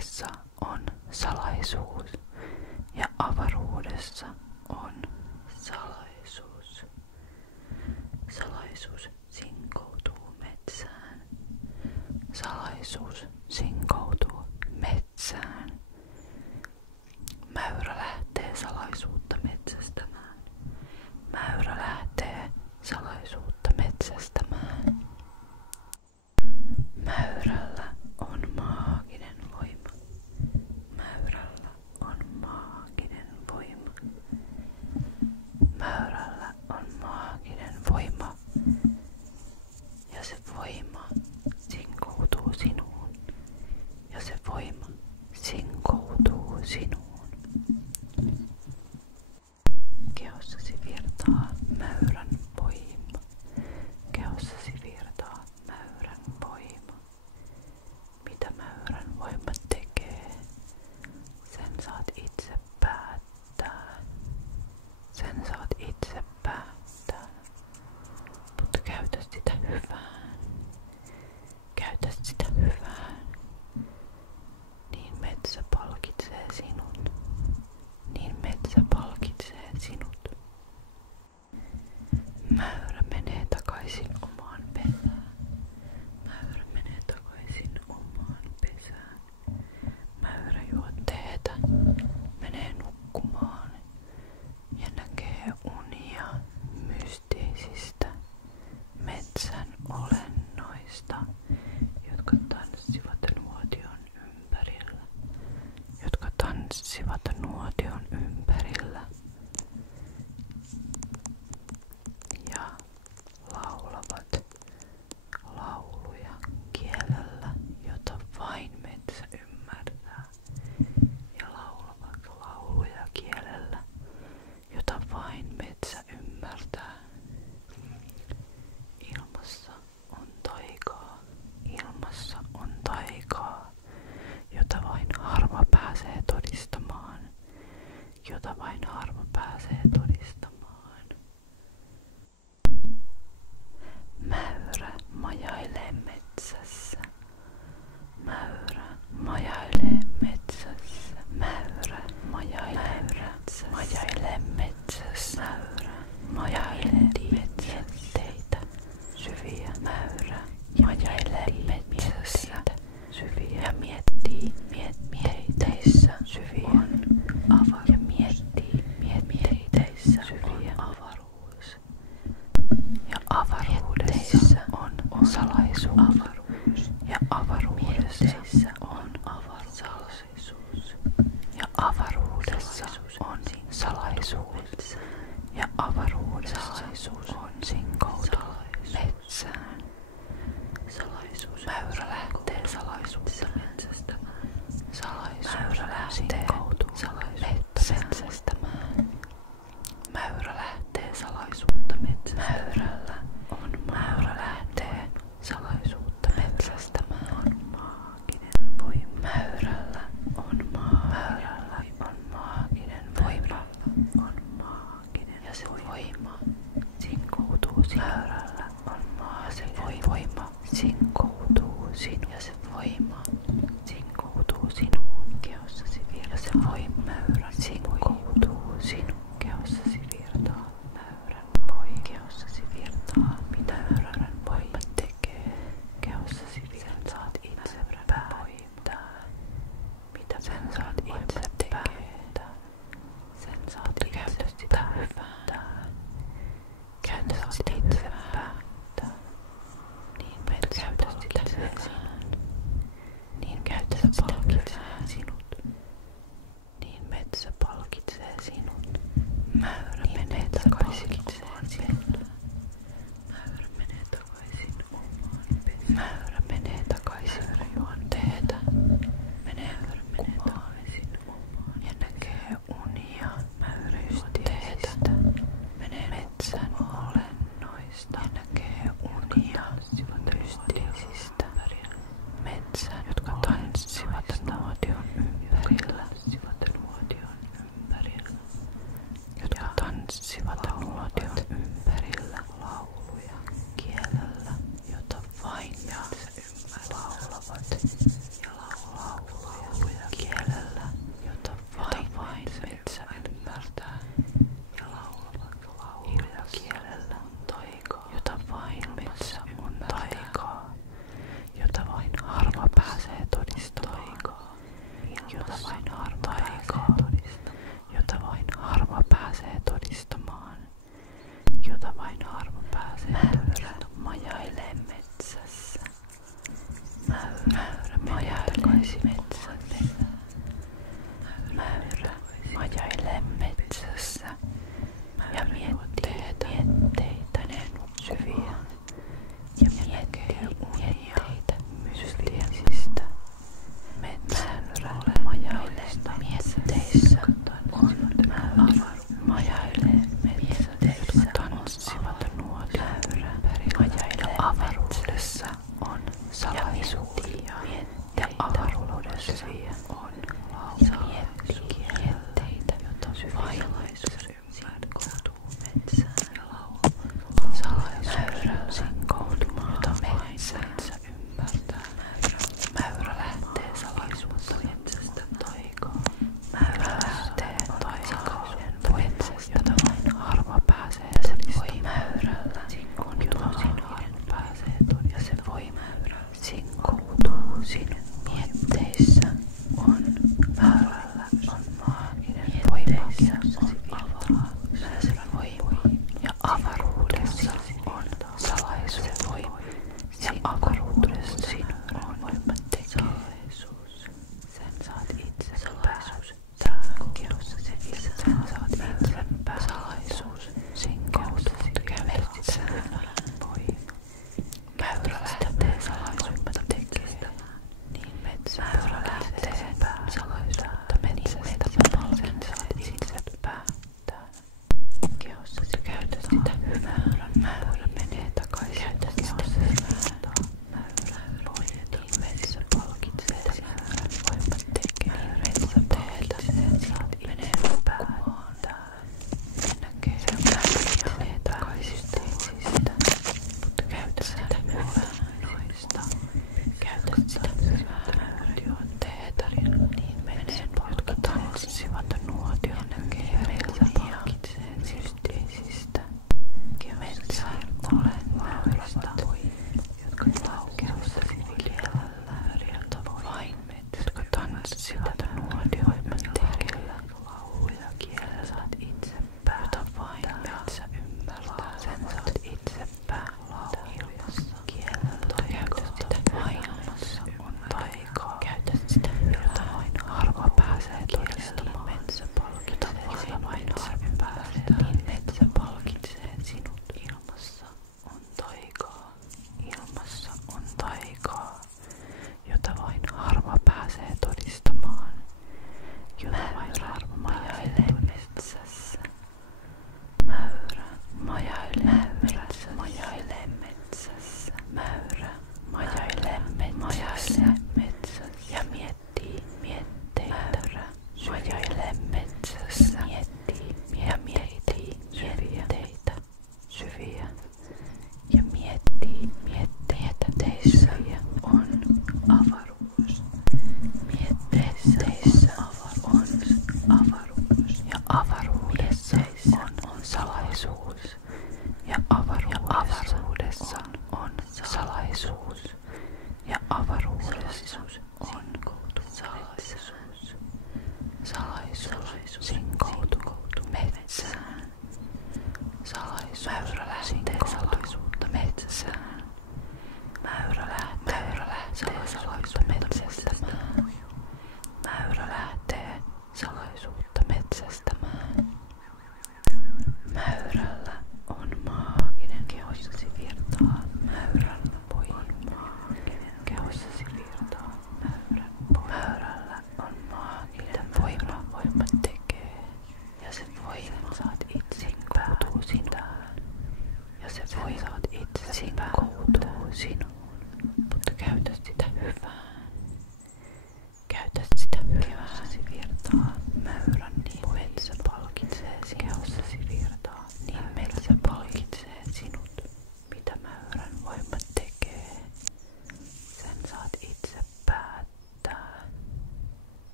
avaruudessa on salaisuus ja avaruudessa on salaisuus. Salaisuus sinkoutuu metsään. Salaisuus sinkoutuu metsään. Mäyrä lähtee salaisuutta metsästämään. Mäyrä lähtee salaisuutta metsästämään. Mäyrällä on maaginen voima. Mäyrällä on maaginen voima. Mäyrällä on maaginen voima. Ja se voima sinkoutuu sinuun. Ja se voima sinkoutuu sinuun. Kehossasi virtaa mäyrän voima. Kehossasi virtaa mäyrän voima. Mitä mäyrän voima tekee, sen saat itse päättää. Sen saat itse päättää. Mutta käytä sitä hyvään. Käytä sitä hyvään. Niin metsä palkitsee sinun. Niin metsä palkitsee sinut. Mäyrä menee takaisin omaan pesään. Mäyrä menee takaisin omaan pesään. Mäyrä juo teetä, menee nukkumaan ja näkee unia mystisistä metsän olennoista, jotka tanssivat nuotion ympärillä. Jotka tanssivat nuotion ympärillä. Ja laulavat lauluja kielellä, jota vain metsä ymmärtää. Ja laulavat lauluja kielellä, jota vain metsä ymmärtää. Ilmassa on taikaa, ilmassa on taikaa, jota vain harva pääsee todistamaan, jota vain harva pääsee todistamaan. Mäyrä majailee metsässä. Mäyrä majailee metsässä. Mäyrä majailee metsässä. Majailee metsässä. Mäyrä majailee metsästeitä syviä. Mäyrä majailee metsässä syviä. Ja miettii mietteissä syviä. Ja miettii mietteissä syviä. Avaruus. Ja avaruudessa on salaisuus. Ja avaruudessa on salaisuus. Ja avaruudessa on salaisuus. Ja avaruudessa on sinkoutuu metsään. Mäyrä lähtee salaisuutta metsästämään. Mäyrä lähtee metsästämään. Mäyrä lähtee salaisuutta metsästämään. Mäyrä lähtee salaisuutta metsästämään. On maaginen metsässä. Mäyrä majailee metsässä ja miettii mietteitä syviä ja miettii mietteitä mystisistä. Mäyrä majailee mietteissä on majailee metsässä, jotka tanssivat nuolia. Majailee avaruudessa on salaisuuksia ja avaruudessa